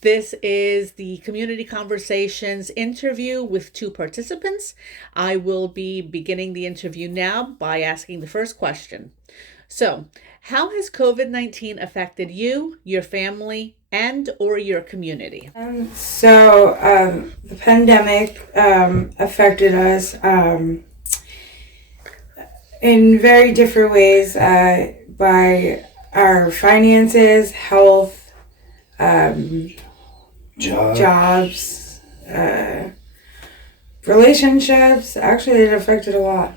This is the Community Conversations interview with two participants. I will be beginning the interview now by asking the first question. So, how has COVID-19 affected you, your family, and or your community? The pandemic affected us in very different ways by our finances, health, jobs, relationships. Actually, it affected a lot.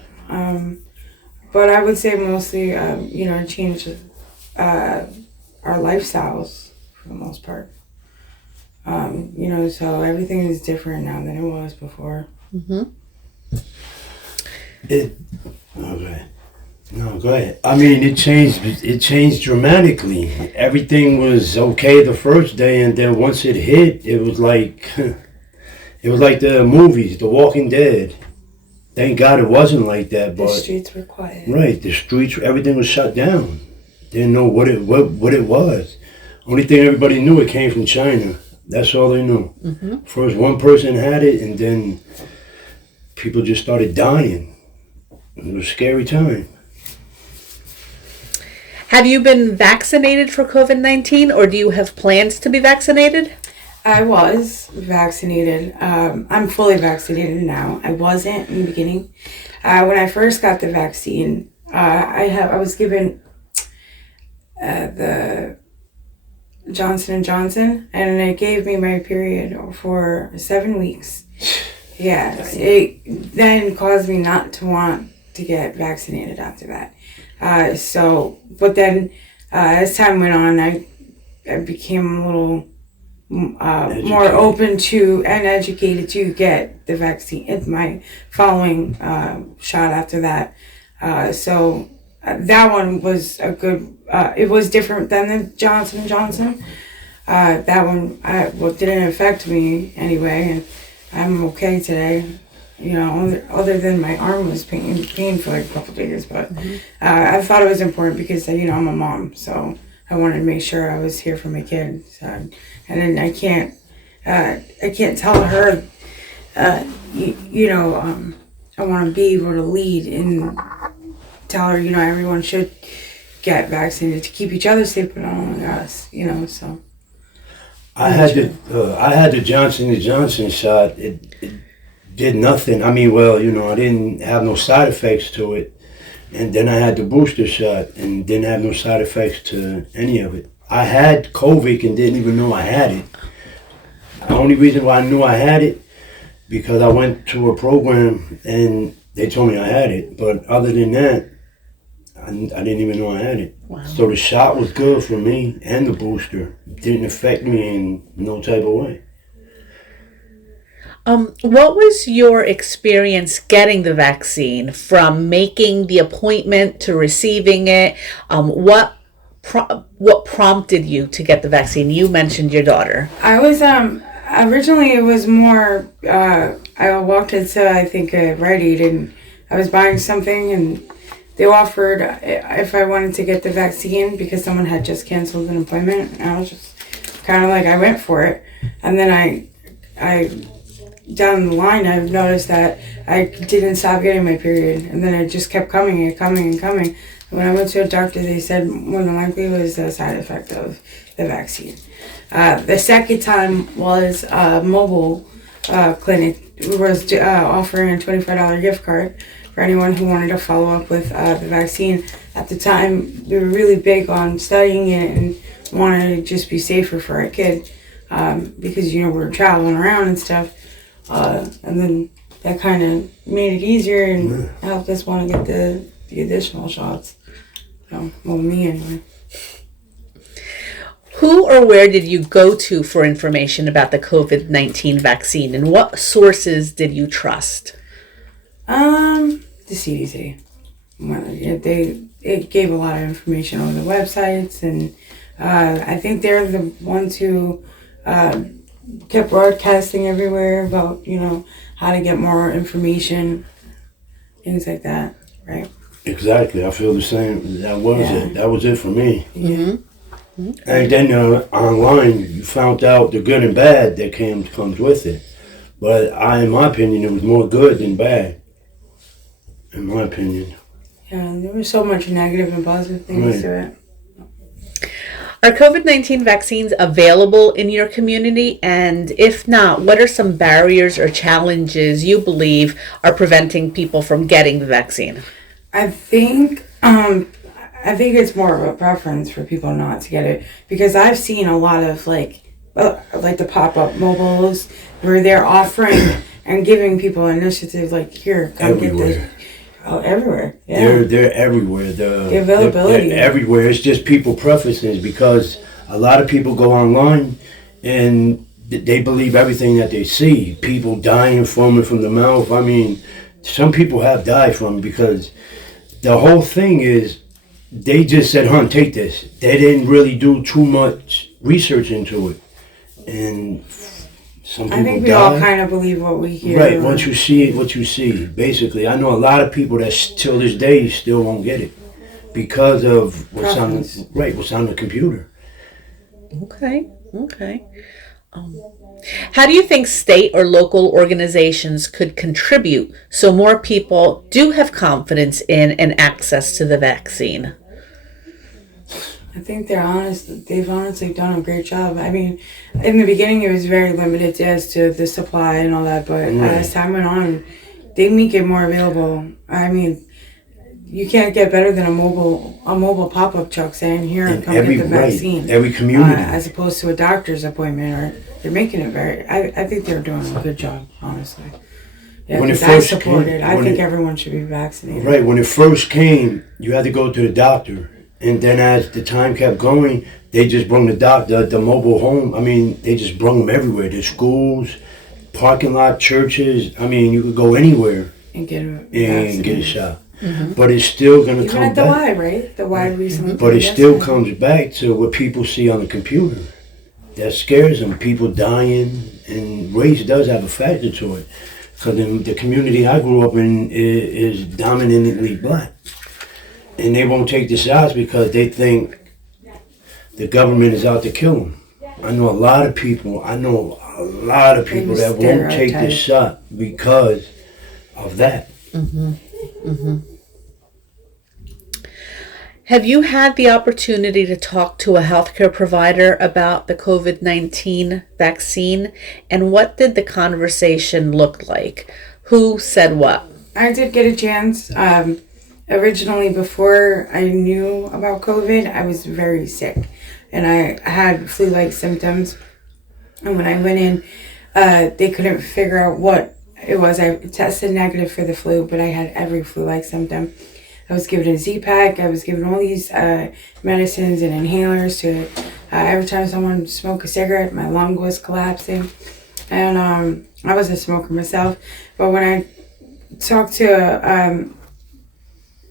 But I would say mostly, it changed our lifestyles for the most part. So everything is different now than it was before. Mm-hmm. Okay. No, go ahead. I mean, it changed. It changed dramatically. Everything was okay the first day, and then once it hit, it was like the movies, The Walking Dead. Thank God it wasn't like that. But the streets were quiet. Right, the streets, everything was shut down. Didn't know what it was. Only thing everybody knew, it came from China. That's all they knew. Mm-hmm. First, one person had it, and then people just started dying. It was a scary time. Have you been vaccinated for COVID-19 or do you have plans to be vaccinated? I was vaccinated. I'm fully vaccinated now. I wasn't in the beginning. When I first got the vaccine, I was given the Johnson & Johnson, and it gave me my period for 7 weeks. Yeah, it then caused me not to want to get vaccinated after that. But then as time went on, I became a little more open to and educated to get the vaccine. It's my following shot after that. That one was a good. It was different than the Johnson & Johnson. That one didn't affect me anyway, and I'm okay today. Other than my arm was pain for like a couple days, but I thought it was important because I'm a mom, so I wanted to make sure I was here for my kids. And then I can't tell her, I want to be able to lead and tell her, everyone should get vaccinated to keep each other safe, but not only us, so. I had the Johnson & Johnson shot. It did nothing. I mean, I didn't have no side effects to it. And then I had the booster shot and didn't have no side effects to any of it. I had COVID and didn't even know I had it. The only reason why I knew I had it, because I went to a program and they told me I had it. But other than that, I didn't even know I had it. Wow. So the shot was good for me, and the booster didn't affect me in no type of way. What was your experience getting the vaccine, from making the appointment to receiving it? What prompted you to get the vaccine? You mentioned your daughter. I was originally it was more I walked into I think a Rite Aid, and I was buying something, and they offered if I wanted to get the vaccine because someone had just canceled an appointment, and I was just kind of like, I went for it. And then I down the line, I've noticed that I didn't stop getting my period, and then it just kept coming and coming and coming. When I went to a doctor, they said more than likely it was a side effect of the vaccine. The second time was a mobile clinic who was offering a $25 gift card for anyone who wanted to follow up with the vaccine. At the time, we were really big on studying it and wanted to just be safer for our kid because, we were traveling around and stuff. And then that kind of made it easier and helped us want to get the additional shots. Me anyway. Who or where did you go to for information about the COVID-19 vaccine, and what sources did you trust? The CDC. It gave a lot of information on the websites, and I think they're the ones who kept broadcasting everywhere about, how to get more information, things like that, right? Exactly. I feel the same. That was it. That was it for me. Mm-hmm. And then online, you found out the good and bad that comes with it. But in my opinion, it was more good than bad. In my opinion. Yeah, there was so much negative and positive things to it. Are COVID-19 vaccines available in your community? And if not, what are some barriers or challenges you believe are preventing people from getting the vaccine? I think it's more of a preference for people not to get it, because I've seen a lot of like the pop-up mobiles where they're offering and giving people initiatives like, here, come get this. Oh, everywhere. Yeah. They're everywhere. The availability. They're everywhere. It's just people preferences, because a lot of people go online and they believe everything that they see. People dying from it from the mouth. I mean, some people have died from it, because the whole thing is they just said, take this. They didn't really do too much research into it. And some people I think we die. all kind of believe what we hear. Right, once you see it, what you see. Basically, I know a lot of people that till this day still won't get it because of what's on the computer. Okay. How do you think state or local organizations could contribute so more people do have confidence in and access to the vaccine? I think they've honestly done a great job. I mean, in the beginning it was very limited as to the supply and all that, but as time went on, they make it more available. I mean, you can't get better than a mobile pop-up truck saying, here, come get the vaccine. Every community. As opposed to a doctor's appointment, or they're making it I think they're doing a good job, honestly. Yeah, when it I first support came, it. I think everyone should be vaccinated. Right, when it first came, you had to go to the doctor. And then as the time kept going, they just brought the mobile home. I mean, they just brought them everywhere. The schools, parking lot, churches. I mean, you could go anywhere and get a shot. Mm-hmm. But it's still going to come back. Even at the Y, right? The Y recently. But it still comes back to what people see on the computer. That scares them. People dying. And race does have a factor to it. Because in the community I grew up in is dominantly black. And they won't take the shots because they think the government is out to kill them. I know a lot of people that won't take the shot because of that. Mm-hmm. Mm-hmm. Have you had the opportunity to talk to a healthcare provider about the COVID-19 vaccine? And what did the conversation look like? Who said what? I did get a chance. Originally, before I knew about COVID, I was very sick. And I had flu-like symptoms. And when I went in, they couldn't figure out what it was. I tested negative for the flu, but I had every flu-like symptom. I was given a Z-Pack. I was given all these medicines and inhalers to every time someone smoked a cigarette, my lung was collapsing. And I was a smoker myself. But when I talked to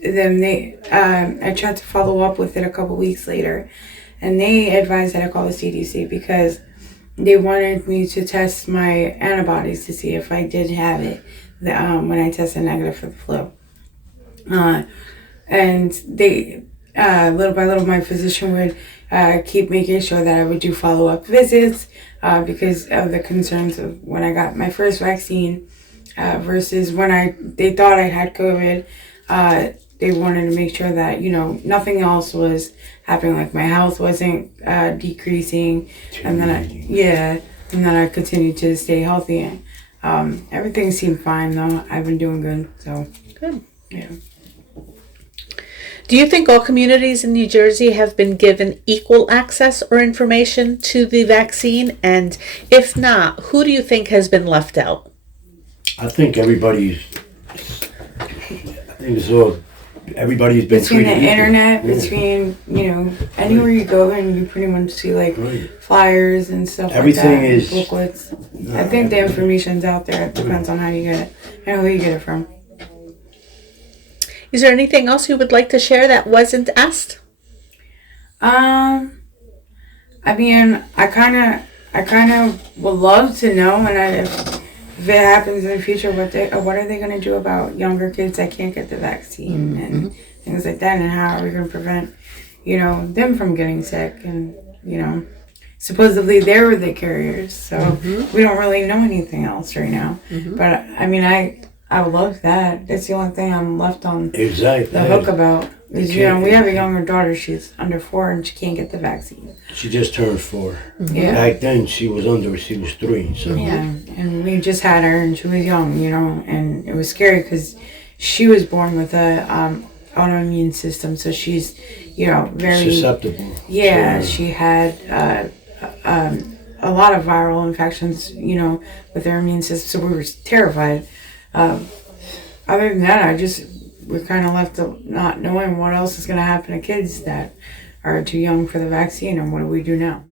them, I tried to follow up with it a couple weeks later. And they advised that I call the CDC because they wanted me to test my antibodies to see if I did have it when I tested negative for the flu. And they, little by little, my physician would keep making sure that I would do follow-up visits because of the concerns of when I got my first vaccine versus when they thought I had COVID. They wanted to make sure that, nothing else was happening, like my health wasn't decreasing. And then I continued to stay healthy. Everything seemed fine, though. I've been doing good, so. Good. Yeah. Do you think all communities in New Jersey have been given equal access or information to the vaccine? And if not, who do you think has been left out? I think everybody's been between treated the equal. Internet, between anywhere you go and you pretty much see flyers and stuff Everything like that, is booklets. I think the information's out there. It depends on how you get it and who you get it from. Is there anything else you would like to share that wasn't asked? I mean, I kind of would love to know, and if it happens in the future, what are they going to do about younger kids that can't get the vaccine and things like that, and how are we going to prevent them from getting sick, and supposedly they were the carriers. So we don't really know anything else right now. But I mean, I would love that. That's the only thing I'm left on the hook about. Is, we have a younger daughter. She's under 4 and she can't get the vaccine. She just turned 4. Yeah. Back then she was 3. So yeah, and we just had her and she was young, and it was scary because she was born with a autoimmune system, so she's very susceptible. Yeah, she had a lot of viral infections, with her immune system. So we were terrified. Other than that, we're kind of left not knowing what else is going to happen to kids that are too young for the vaccine, and what do we do now?